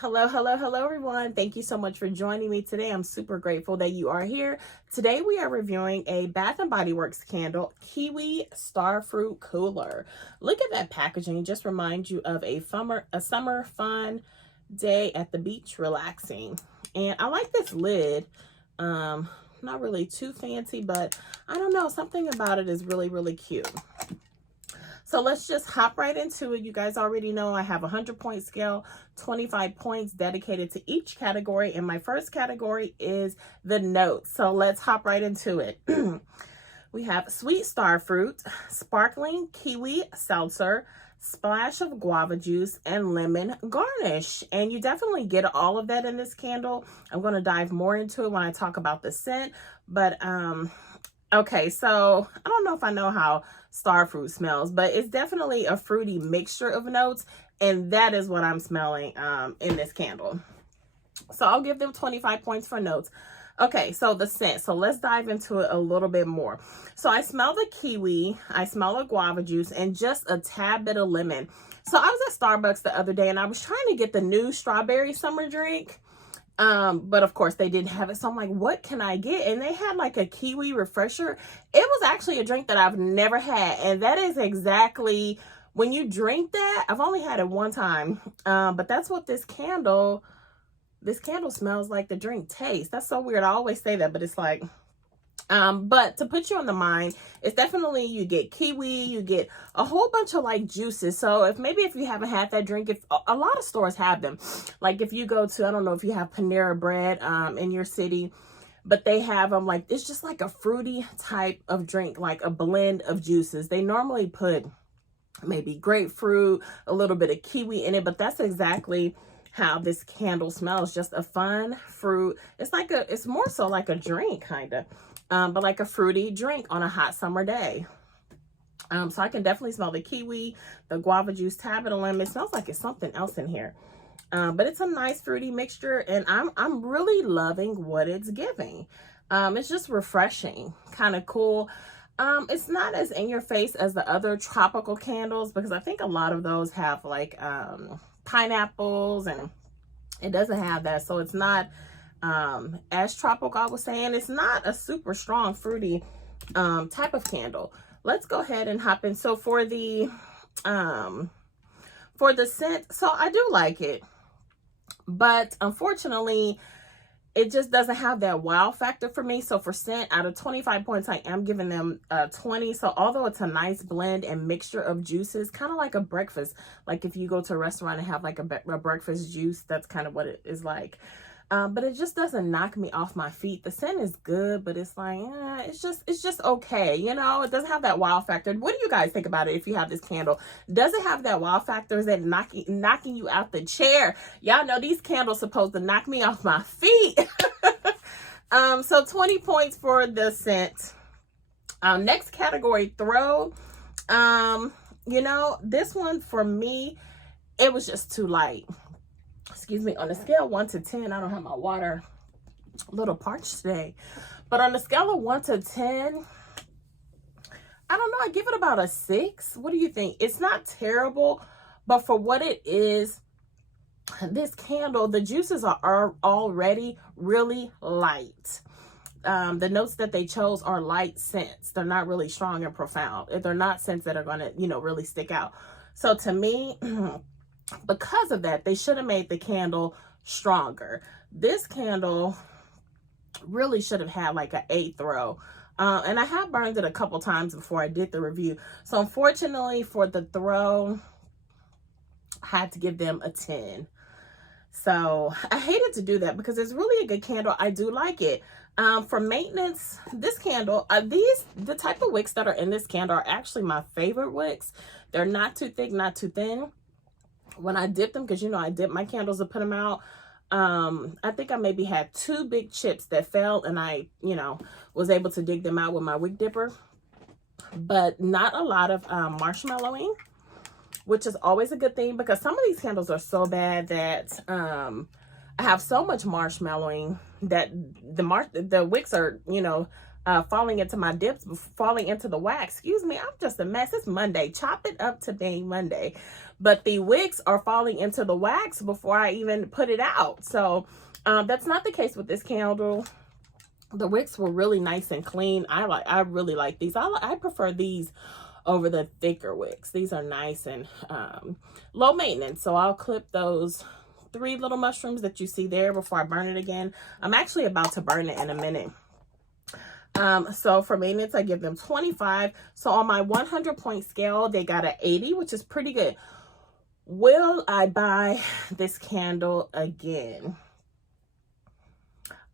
Hello, hello, hello, everyone. Thank you so much for joining me today. I'm super grateful that you are here. Today, we are reviewing a Bath & Body Works candle, Kiwi Starfruit Cooler. Look at that packaging. Just remind you of a summer fun day at the beach relaxing. And I like this lid. Not really too fancy, but I don't know. Something about it is really, really cute. So let's just hop right into it. You guys already know I have a 100-point scale, 25 points dedicated to each category. And my first category is the notes. So let's hop right into it. We have sweet starfruit, sparkling kiwi seltzer, splash of guava juice, and lemon garnish. And you definitely get all of that in this candle. I'm going to dive more into it when I talk about the scent. But okay, so I don't know if I know how starfruit smells, but it's definitely a fruity mixture of notes, and that is what I'm smelling in this candle. So I'll give them 25 points for notes. Okay, so the scent. So let's dive into it a little bit more. So I smell the kiwi, I smell the guava juice, and just a tad bit of lemon. So I was at Starbucks the other day, and I was trying to get the new strawberry summer drink. But of course they didn't have it. So I'm like, what can I get? And they had like a kiwi refresher. It was actually a drink that I've never had. And that is exactly when you drink that. I've only had it one time. But that's what this candle smells like the drink tastes. That's so weird. I always say that, but it's like, but to put you on the mind, it's definitely, you get kiwi, you get a whole bunch of like juices. So if you haven't had that drink, if a lot of stores have them, like if you go to, I don't know if you have Panera Bread in your city, but they have them, like it's just like a fruity type of drink, like a blend of juices. They normally put maybe grapefruit, a little bit of kiwi in it, but that's exactly how this candle smells. Just a fun fruit. It's more so like a drink kind of. But like a fruity drink on a hot summer day. So I can definitely smell the kiwi, the guava juice, tad bit of lemon. It smells like it's something else in here. But it's a nice fruity mixture, and I'm really loving what it's giving. It's just refreshing, kind of cool. It's not as in your face as the other tropical candles, because I think a lot of those have like pineapples, and it doesn't have that. So it's not as tropical. I was saying it's not a super strong fruity type of candle. Let's go ahead and hop in. So for the scent, so I do like it, but unfortunately it just doesn't have that wow factor for me. So for scent, out of 25 points, I am giving them 20. So although it's a nice blend and mixture of juices, kind of like a breakfast, like if you go to a restaurant and have like a breakfast juice, that's kind of what it is like. But it just doesn't knock me off my feet. The scent is good, but it's like, it's just okay. You know, it doesn't have that wow factor. What do you guys think about it if you have this candle? Does it have that wow factor? Is that knocking you out the chair? Y'all know these candles supposed to knock me off my feet. So 20 points for the scent. Next category, throw. You know, this one for me, it was just too light. Excuse me, on a scale 1 to 10, I don't have my water, a little parched today, but on the scale of 1 to 10, I don't know, I give it about a 6. What do you think? It's not terrible, but for what it is, this candle, the juices are already really light. The notes that they chose are light scents. They're not really strong and profound. They're not scents that are going to, really stick out. So to me, because of that, they should have made the candle stronger. This candle really should have had like an 8 throw. And I have burned it a couple times before I did the review. So unfortunately for the throw, I had to give them a 10. So I hated to do that because it's really a good candle. I do like it. For maintenance, this candle, the type of wicks that are in this candle are actually my favorite wicks. They're not too thick, not too thin. When I dip them, because I dip my candles to put them out, I think I maybe had 2 big chips that fell, and I was able to dig them out with my wick dipper, but not a lot of marshmallowing, which is always a good thing, because some of these candles are so bad that I have so much marshmallowing that the wicks are falling into my dips, falling into the wax. Excuse me, I'm just a mess. It's Monday. Chop it up to being Monday. but the wicks are falling into the wax before I even put it out. So that's not the case with this candle. The wicks were really nice and clean. I really like these. I prefer these over the thicker wicks. These are nice and low maintenance. So I'll clip those 3 little mushrooms that you see there before I burn it again. I'm actually about to burn it in a minute. So for maintenance, I give them 25. So on my 100 point scale, they got an 80, which is pretty good. Will I buy this candle again?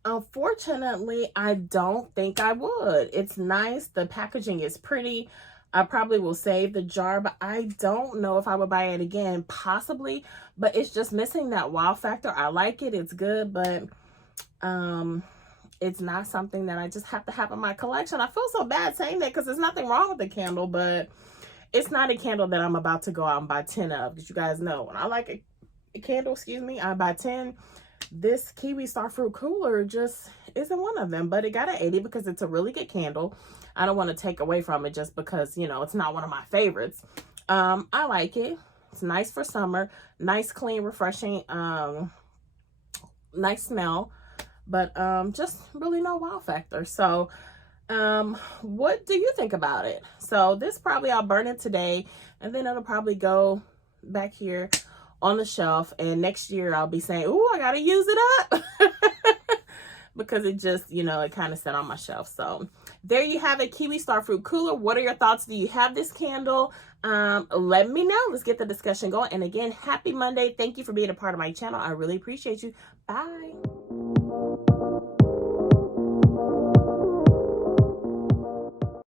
Unfortunately, I don't think I would. It's nice. The packaging is pretty. I probably will save the jar, but I don't know if I would buy it again. Possibly, but it's just missing that wow factor. I like it. It's good, but it's not something that I just have to have in my collection. I feel so bad saying that because there's nothing wrong with the candle, but it's not a candle that I'm about to go out and buy 10 of. Because you guys know, when I like a candle, excuse me, I buy 10. This Kiwi Starfruit cooler just isn't one of them, but it got an 80 because it's a really good candle. I don't want to take away from it just because, you know, it's not one of my favorites. I like it. It's nice for summer. Nice, clean, refreshing, nice smell, but just really no wow factor. So what do you think about it? So this probably, I'll burn it today, and then it'll probably go back here on the shelf, and next year I'll be saying, "Ooh, I gotta use it up," because it just, you know, it kind of sat on my shelf. So there you have it, Kiwi Starfruit cooler. What are your thoughts? Do you have this candle? Let me know. Let's get the discussion going. And again, happy Monday. Thank you for being a part of my channel. I really appreciate you. Bye.